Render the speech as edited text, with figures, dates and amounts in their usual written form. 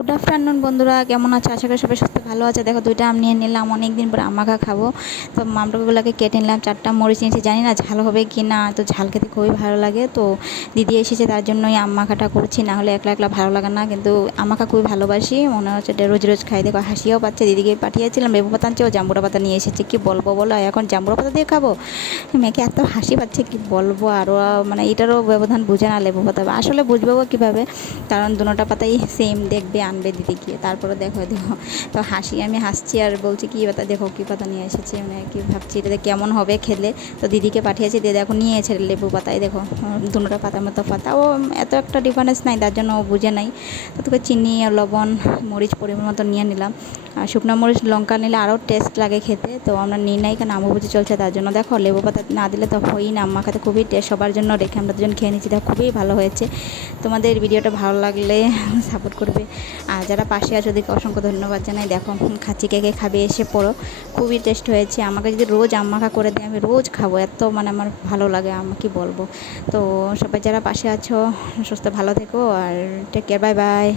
Good afternoon বন্ধুরা, কেমন আছে? আশা করি সবাই সুস্থ ভালো আছে। দেখো, দুইটা আম নিয়ে নিলাম, অনেকদিন পরে আম মাখা খাবো। তো আমগুলোকে কেটে নিলাম, 4টা মরিচ নিয়েছি। জানি না ঝাল হবে কি না, তো ঝাল খেতে খুবই ভালো লাগে। তো দিদি এসেছে, তার জন্যই আম মাখাটা করছি, না হলে একলা একলা ভালো লাগে না। কিন্তু আম মাখা খুবই ভালোবাসি, মনে হচ্ছে রোজ রোজ খাই। দেখো, হাসিও পাচ্ছে। দিদিকে পাঠিয়েছিলাম লেবু পাতা আনছে, ও জাম্বুরা পাতা নিয়ে এসেছে। কি বলবো বলো, এখন জাম্বুরা পাতা দিয়ে খাবো? মেয়েকে এত হাসি পাচ্ছে, কি বলবো। আরও মানে এটারও ব্যবধান বুঝে না লেবু পাতা, আসলে বুঝবো কীভাবে, কারণ দুটোটা পাতাই সেম দেখবে, আনবে দিতে গিয়ে। তারপরে দেখো দেখো, তো আমি হাসছি আর বলছি কী পাতা, দেখো কী পাতা নিয়ে এসেছে। মানে কি ভাবছি এটাতে কেমন হবে খেলে। তো দিদিকে পাঠিয়েছি, দিয়ে দেখো নিয়েছে লেবু পাতায়। দেখো দুটোটা পাতার মতো পাতা, ও এত একটা ডিফারেন্স নাই, তার জন্য ও বুঝে নাই। তো তোকে চিনি আর লবণ মরিচ পরিমাণ মতো নিয়ে নিলাম। আর শুকনো মরিচ লঙ্কা নিলে আরও টেস্ট লাগে খেতে, তো আমরা নিই নাই, কারণ আমু বুঝি চলছে, তার জন্য। দেখো লেবু পাতা না দিলে তো হয়ই না, আম মাখাতে খুবই টেস্ট। সবার জন্য রেখে আমরা দুজন খেয়ে নিচ্ছি, দেখো খুবই ভালো হয়েছে। তোমাদের ভিডিওটা ভালো লাগলে সাপোর্ট করবে, আর যারা পাশে আছে ওদেরকে অসংখ্য ধন্যবাদ জানাই। দেখো খাচ্ছি, কে কে খাবে এসে পড়ো। খুবই টেস্ট হয়েছে। আমাকে যদি রোজ আম মাখা করে দেয়, আমি রোজ খাবো, এত মানে আমার ভালো লাগে আম, কি বলবো। তো সবাই যারা পাশে আছো, সুস্থ ভালো থেকো, আর টেক কেয়ার, বাই বাই।